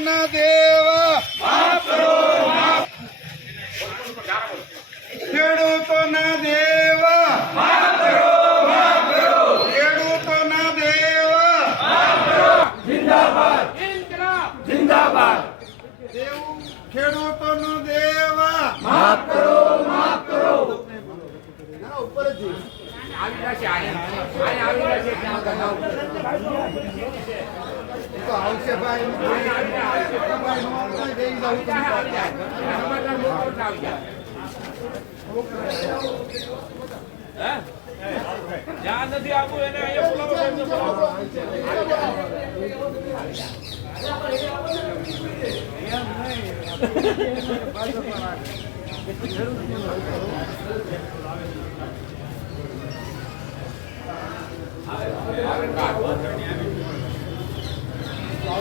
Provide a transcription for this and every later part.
ના દેવા. ખેડૂતો ના દેવા. ખેડૂતો ના દેવા. જિંદાબાદ જિંદાબાદ ખેડૂતો નો દેવા. માફ કરો માફ ઉપર જ આવી રહ્યા છે આવી રહ્યા છે આવી રહ્યા જ્યાં નથી આપવું એને અહીંયા બોલાવો બોલાવો. જય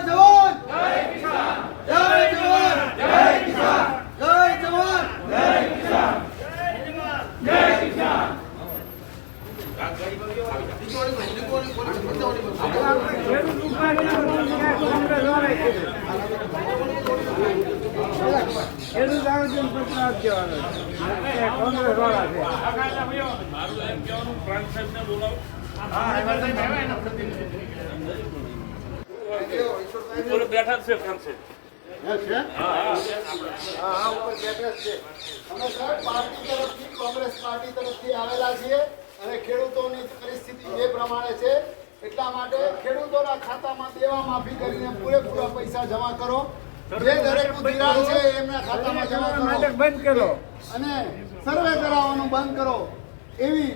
જવાન જય જવાન જય કિસાન જય જવાન પ્રાંત સાહેબને બોલાવો બેઠા છે જ તરફથી કોંગ્રેસ પાર્ટી તરફથી આવેલા છીએ અને ખેડૂતોની પરિસ્થિતિ જે પ્રમાણે છે. એટલા માટે ખેડૂતોના ખાતામાં દેવા માફી કરીને પૂરેપૂરા પૈસા જમા કરો જે દરેક ધિરાણ છે એમના ખાતામાં જમા કરો. બંધ કરો. અને સર્વે કરાવવાનું બંધ કરો. એવી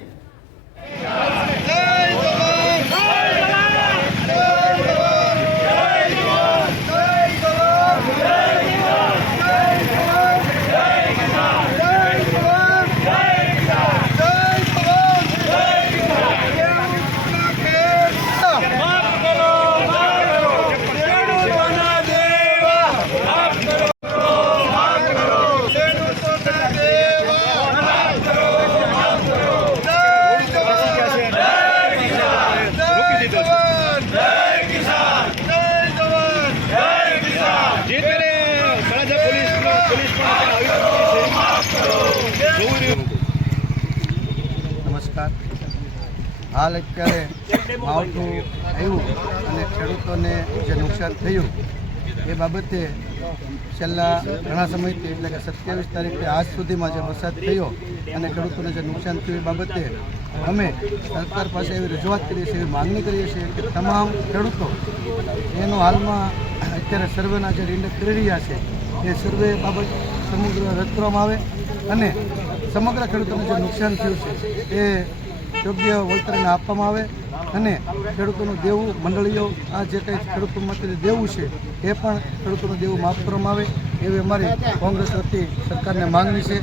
નમસ્કાર. હાલ અત્યારે માવઠું આવ્યું અને ખેડૂતોને જે નુકસાન થયું એ બાબતે છેલ્લા ઘણા સમયથી, એટલે કે સત્યાવીસ તારીખે આજ સુધીમાં જે વરસાદ થયો અને ખેડૂતોને જે નુકસાન થયું એ બાબતે અમે સરકાર પાસે એવી રજૂઆત કરીએ છીએ, એવી માંગણી કરીએ છીએ કે તમામ ખેડૂતો એનો હાલમાં અત્યારે સર્વેના જે રિન્ડક કરી રહ્યા છે, એ સર્વે બાબત સમગ્ર રદ કરવામાં આવે અને સમગ્ર ખેડૂતોને જે નુકસાન થયું છે, એ યોગ્ય વળતરને આપવામાં આવે અને ખેડૂતોનું દેવું, મંડળીઓ, આ જે કંઈ ખેડૂતો માટે દેવું છે, એ પણ ખેડૂતોનું દેવું માફ કરવામાં આવે એવી અમારી કોંગ્રેસ વતી સરકારને માંગણી છે.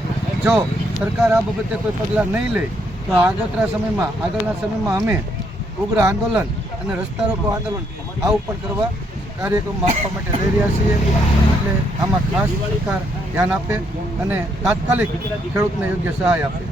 જો સરકાર આ બાબતે કોઈ પગલાં નહીં લે, તો આગળના સમયમાં આગળના સમયમાં અમે ઉગ્ર આંદોલન અને રસ્તા રોકો આંદોલન આવું પણ કરવા કાર્યક્રમ આપવા માટે લઈ રહ્યા છીએ. એટલે આમાં ખાસ સરકાર ધ્યાન આપે અને તાત્કાલિક ખેડૂતને યોગ્ય સહાય આપે.